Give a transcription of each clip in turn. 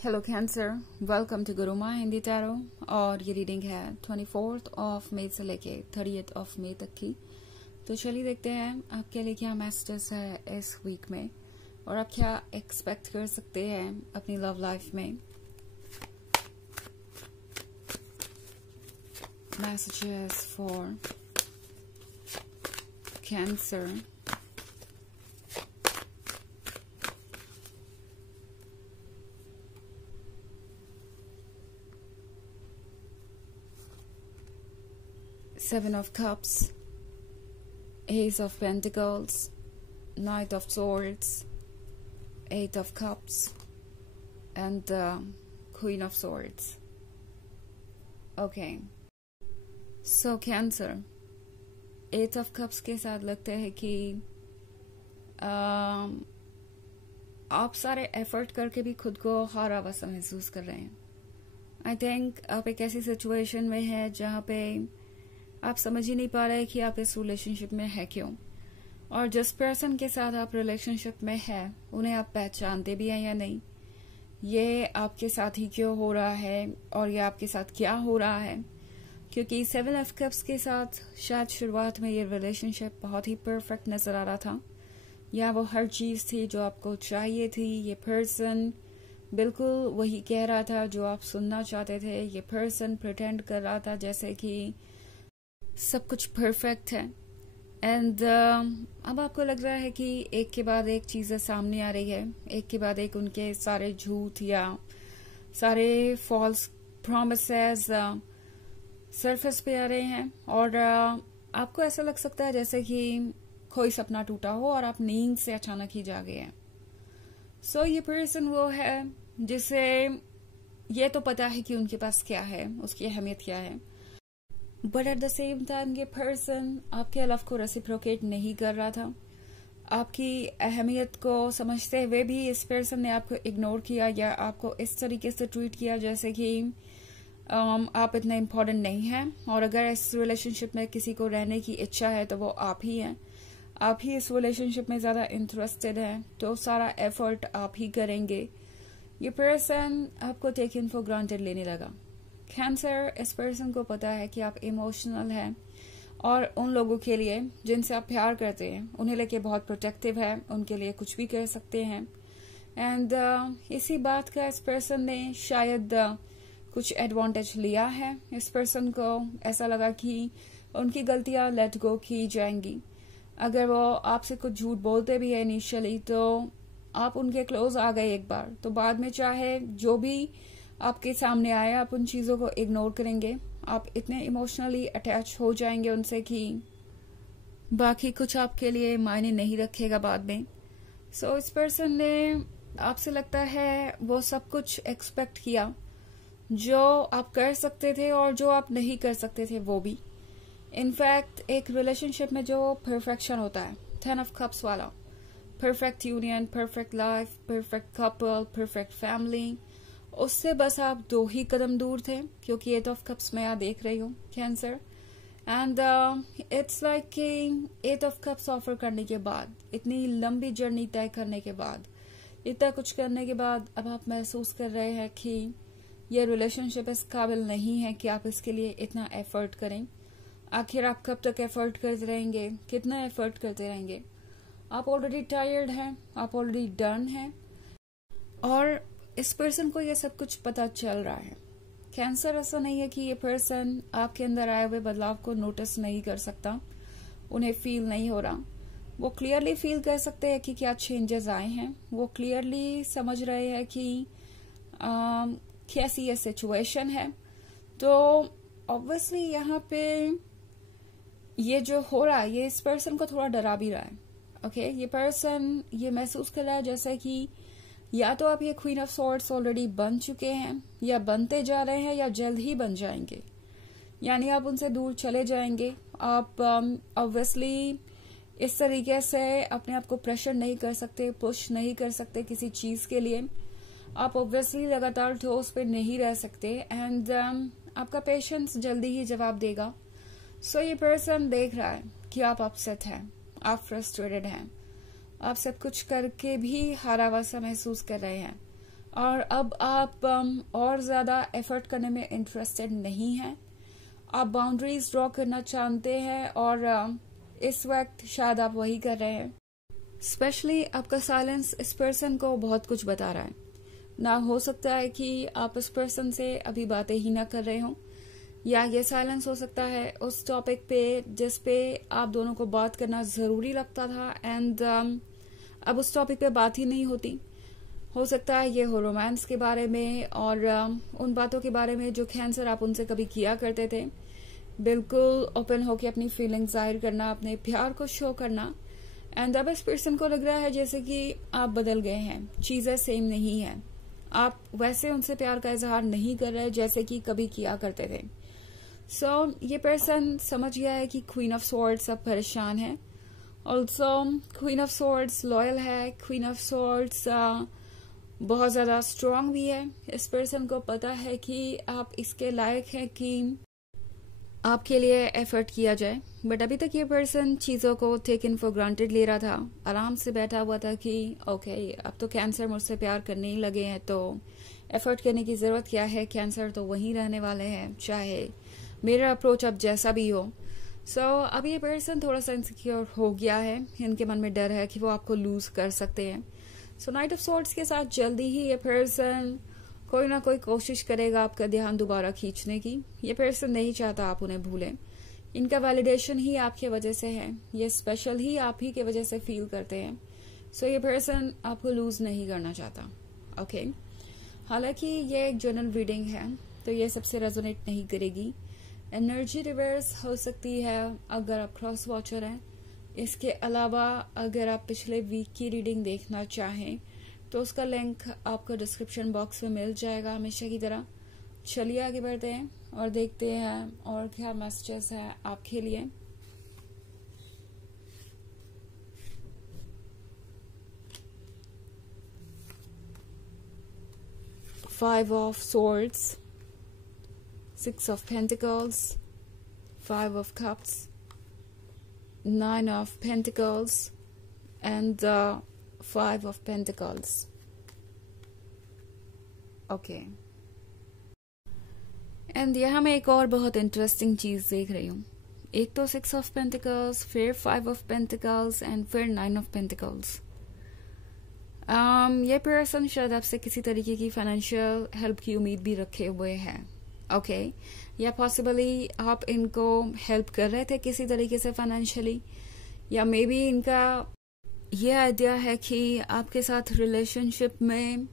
Hello cancer, welcome to Guruma Hindi tarot. और ये reading है 24 मई से लेके 30 मई तक की। तो चलिए देखते हैं आपके लिए क्या मैसेजेस है इस वीक में और आप क्या एक्सपेक्ट कर सकते हैं अपनी लव लाइफ में। Messages for cancer. Seven of Cups, Ace of Pentacles, Knight of Swords, Eight of Cups, and the Queen of Swords. Okay. So Cancer, Eight of Cups के साथ लगता है कि आप सारे एफर्ट करके भी खुद को हारा सा महसूस कर रहे हैं। आई थिंक आप एक ऐसी सिचुएशन में है जहाँ पे आप समझ ही नहीं पा रहे कि आप इस रिलेशनशिप में है क्यों, और जिस पर्सन के साथ आप रिलेशनशिप में है उन्हें आप पहचानते भी हैं या नहीं, ये आपके साथ ही क्यों हो रहा है और ये आपके साथ क्या हो रहा है। क्योंकि 7 ऑफ कप्स के साथ शायद शुरुआत में ये रिलेशनशिप बहुत ही परफेक्ट नजर आ रहा था, या वो हर चीज थी जो आपको चाहिए थी। ये पर्सन बिल्कुल वही कह रहा था जो आप सुनना चाहते थे। ये पर्सन प्रिटेंड कर रहा था जैसे कि सब कुछ परफेक्ट है। एंड अब आपको लग रहा है कि एक के बाद एक चीजें सामने आ रही है, एक के बाद एक उनके सारे झूठ या सारे फॉल्स प्रॉमिसेस सरफेस पे आ रहे हैं, और आपको ऐसा लग सकता है जैसे कि कोई सपना टूटा हो और आप नींद से अचानक ही जागे हैं। सो ये पर्सन वो है जिसे ये तो पता है कि उनके पास क्या है, उसकी अहमियत क्या है, but at the same time ये पर्सन आपके लव को रेसिप्रोकेट नहीं कर रहा था। आपकी अहमियत को समझते हुए भी इस पर्सन ने आपको इग्नोर किया या आपको इस तरीके से ट्रीट किया जैसे कि आप इतने इम्पोर्टेंट नहीं हैं, और अगर इस रिलेशनशिप में किसी को रहने की इच्छा है तो वो आप ही हैं। आप ही इस रिलेशनशिप में ज्यादा इंटरेस्टेड हैं, तो सारा एफर्ट आप ही करेंगे। ये पर्सन आपको टेकन फॉर ग्रांटेड लेने लगा। कैंसर, इस पर्सन को पता है कि आप इमोशनल हैं और उन लोगों के लिए जिनसे आप प्यार करते हैं उन्हें लेके बहुत प्रोटेक्टिव है, उनके लिए कुछ भी कर सकते हैं। एंड इसी बात का इस पर्सन ने शायद कुछ एडवांटेज लिया है। इस पर्सन को ऐसा लगा कि उनकी गलतियां लेट गो की जाएंगी। अगर वो आपसे कुछ झूठ बोलते भी है इनिशियली तो आप उनके क्लोज आ गए एक बार, तो बाद में चाहे जो भी आपके सामने आए आप उन चीजों को इग्नोर करेंगे। आप इतने इमोशनली अटैच हो जाएंगे उनसे कि बाकी कुछ आपके लिए मायने नहीं रखेगा बाद में। सो इस पर्सन ने आपसे लगता है वो सब कुछ एक्सपेक्ट किया जो आप कर सकते थे और जो आप नहीं कर सकते थे वो भी। इनफैक्ट एक रिलेशनशिप में जो परफेक्शन होता है 10 ऑफ कप्स वाला, perfect union, perfect life, perfect couple, perfect family, उससे बस आप 2 ही कदम दूर थे। क्योंकि 8 ऑफ कप्स में आप देख रही हूँ कैंसर, एंड इट्स लाइक कि 8 ऑफ कप्स ऑफर करने के बाद, इतनी लंबी जर्नी तय करने के बाद, इतना कुछ करने के बाद अब आप महसूस कर रहे हैं कि ये रिलेशनशिप इस काबिल नहीं है कि आप इसके लिए इतना एफर्ट करें। आखिर आप कब तक एफर्ट करते रहेंगे, कितना एफर्ट करते रहेंगे। आप ऑलरेडी टायर्ड हैं, आप ऑलरेडी डन हैं, और इस पर्सन को ये सब कुछ पता चल रहा है। कैंसर, ऐसा नहीं है कि ये पर्सन आपके अंदर आए हुए बदलाव को नोटिस नहीं कर सकता, उन्हें फील नहीं हो रहा। वो क्लियरली फील कर सकते हैं कि क्या चेंजेस आए हैं। वो क्लियरली समझ रहे हैं कि कैसी ये सिचुएशन है। तो ऑब्वियसली यहाँ पे ये जो हो रहा है ये इस पर्सन को थोड़ा डरा भी रहा है। ओके, ये पर्सन ये महसूस कर रहा है जैसे कि या तो आप ये क्वीन ऑफ सॉर्ड्स ऑलरेडी बन चुके हैं, या बनते जा रहे हैं, या जल्द ही बन जाएंगे। यानी आप उनसे दूर चले जाएंगे। आप ऑब्वियसली इस तरीके से अपने आप को प्रेशर नहीं कर सकते, पुश नहीं कर सकते किसी चीज के लिए। आप ऑब्वियसली लगातार ठोस पे नहीं रह सकते, एंड आपका पेशेंस जल्दी ही जवाब देगा। सो ये पर्सन देख रहा है कि आप अपसेट हैं, आप फ्रस्ट्रेटेड हैं, आप सब कुछ करके भी हारा हुआ सा महसूस कर रहे हैं। और अब आप और ज्यादा एफर्ट करने में इंटरेस्टेड नहीं हैं। आप बाउंड्रीज ड्रॉ करना चाहते हैं और इस वक्त शायद आप वही कर रहे हैं। स्पेशली आपका साइलेंस इस पर्सन को बहुत कुछ बता रहा है। ना हो सकता है कि आप इस पर्सन से अभी बातें ही ना कर रहे हो, या ये साइलेंस हो सकता है उस टॉपिक पे जिस पे आप दोनों को बात करना जरूरी लगता था एंड अब उस टॉपिक पे बात ही नहीं होती। हो सकता है ये हो रोमांस के बारे में और उन बातों के बारे में जो कैंसर आप उनसे कभी किया करते थे। बिल्कुल ओपन होके अपनी फीलिंग्स जाहिर करना, अपने प्यार को शो करना। एंड अब इस पर्सन को लग रहा है जैसे कि आप बदल गए हैं, चीजें सेम नहीं है, आप वैसे उनसे प्यार का इजहार नहीं कर रहे जैसे कि कभी किया करते थे। सो ये पर्सन समझ गया है कि क्वीन ऑफ स्वॉर्ड्स अब परेशान है। Also queen of swords loyal है, क्वीन ऑफ स्वॉर्ड्स बहुत ज्यादा स्ट्रांग भी है। इस पर्सन को पता है कि आप इसके लायक हैं कि आपके लिए एफर्ट किया जाए। बट अभी तक ये पर्सन चीजों को टेक इन फॉर ग्रांटेड ले रहा था, आराम से बैठा हुआ था कि ओके अब तो कैंसर मुझसे प्यार करने ही लगे हैं तो एफर्ट करने की जरूरत क्या है, कैंसर तो वहीं रहने वाले हैं चाहे मेरा अप्रोच अब जैसा भी हो। सो अब ये पर्सन थोड़ा सा इनसिक्योर हो गया है, इनके मन में डर है कि वो आपको लूज कर सकते हैं। सो नाइट ऑफ स्वॉर्ड्स के साथ जल्दी ही ये पर्सन कोई ना कोई कोशिश करेगा आपका ध्यान दोबारा खींचने की। ये पर्सन नहीं चाहता आप उन्हें भूलें, इनका वैलिडेशन ही आपके वजह से है, ये स्पेशल ही आप ही के वजह से फील करते हैं। सो ये पर्सन आपको लूज नहीं करना चाहता। ओके हालांकि ये एक जनरल रीडिंग है तो ये सबसे रेजोनेट नहीं करेगी। एनर्जी रिवर्स हो सकती है अगर आप क्रॉस वॉचर हैं। इसके अलावा अगर आप पिछले वीक की रीडिंग देखना चाहें तो उसका लिंक आपको डिस्क्रिप्शन बॉक्स में मिल जाएगा हमेशा की तरह। चलिए आगे बढ़ते हैं और देखते हैं और क्या मैसेजेस है आपके लिए। Five of swords, Six of Pentacles, Five of Cups, Nine of Pentacles, and Five of Pentacles. Okay. And यहाँ मैं एक और बहुत इंटरेस्टिंग चीज देख रही हूँ। एक तो सिक्स ऑफ पेंटिकल्स, फिर फाइव ऑफ पेंटिकल्स एंड फिर नाइन ऑफ पेंटिकल्स। ये पर्सन शायद आपसे किसी तरीके की फाइनेंशियल हेल्प की उम्मीद भी रखे हुए हैं। ओके या पॉसिबली आप इनको हेल्प कर रहे थे किसी तरीके से फाइनेंशियली, या मे बी इनका ये आइडिया है कि आपके साथ रिलेशनशिप में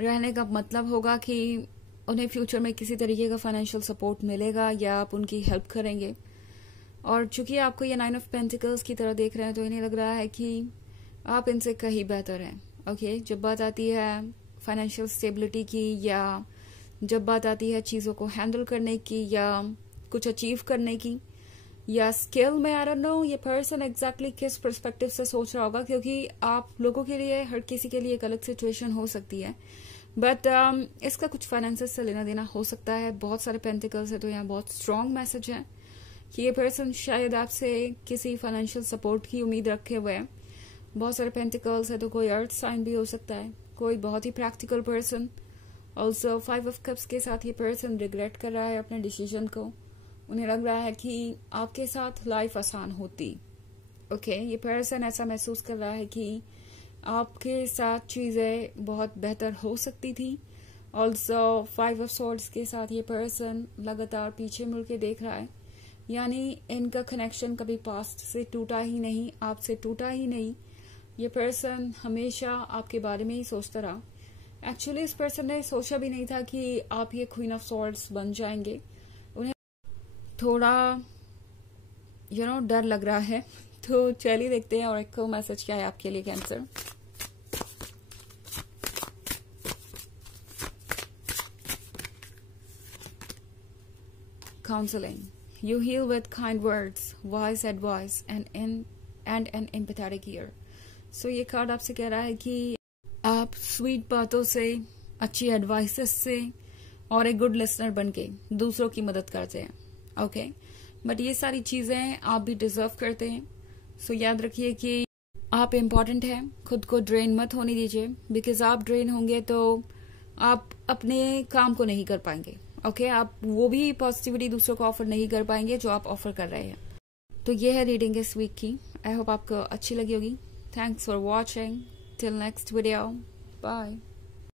रहने का मतलब होगा कि उन्हें फ्यूचर में किसी तरीके का फाइनेंशियल सपोर्ट मिलेगा या आप उनकी हेल्प करेंगे। और चूंकि आपको ये नाइन ऑफ पेंटिकल्स की तरह देख रहे हैं तो इन्हें लग रहा है कि आप इनसे कहीं बेहतर हैं। ओके जब बात आती है फाइनेंशियल स्टेबिलिटी की, या जब बात आती है चीज़ों को हैंडल करने की या कुछ अचीव करने की या स्किल में, आई डोंट नो ये पर्सन एग्जैक्टली किस पर्सपेक्टिव से सोच रहा होगा, क्योंकि आप लोगों के लिए हर किसी के लिए एक अलग सिचुएशन हो सकती है। बट इसका कुछ फाइनेंसेस से लेना देना हो सकता है। बहुत सारे पेंटिकल्स है तो यहाँ बहुत स्ट्रांग मैसेज है कि ये पर्सन शायद आपसे किसी फाइनेंशियल सपोर्ट की उम्मीद रखे हुए है। बहुत सारे पेंटिकल्स है तो कोई अर्थ साइन भी हो सकता है, कोई बहुत ही practical person. Also five of cups के साथ ये पर्सन रिग्रेट कर रहा है अपने डिसीजन को। उन्हें लग रहा है कि आपके साथ लाइफ आसान होती। ओके ये पर्सन ऐसा महसूस कर रहा है कि आपके साथ चीजें बहुत बेहतर हो सकती थी। ऑल्सो फाइव ऑफ सॉर्ड्स के साथ ये पर्सन लगातार पीछे मुड़ के देख रहा है, यानी इनका कनेक्शन कभी पास्ट से टूटा ही नहीं, आपसे टूटा ही नहीं। ये पर्सन हमेशा आपके बारे में ही सोचता रहा। एक्चुअली इस पर्सन ने सोचा भी नहीं था कि आप ये क्वीन ऑफ सॉर्ड्स बन जाएंगे। उन्हें थोड़ा डर लग रहा है। तो चलिए देखते हैं और एक मैसेज क्या है आपके लिए cancer. Counselling, you heal with kind words, wise advice, and an empathetic ear. So ये कार्ड आपसे कह रहा है कि आप स्वीट बातों से, अच्छी एडवाइसेस से और एक गुड लिसनर बन के दूसरों की मदद करते हैं। ओके बट ये सारी चीजें आप भी डिजर्व करते हैं। सो याद रखिए कि आप इम्पॉर्टेंट हैं, खुद को ड्रेन मत होने दीजिए, बिकॉज आप ड्रेन होंगे तो आप अपने काम को नहीं कर पाएंगे। ओके, आप वो भी पॉजिटिविटी दूसरों को ऑफर नहीं कर पाएंगे जो आप ऑफर कर रहे हैं। तो ये है रीडिंग इस वीक की। आई होप आपको अच्छी लगी होगी। Thanks for watching. Till next video, bye.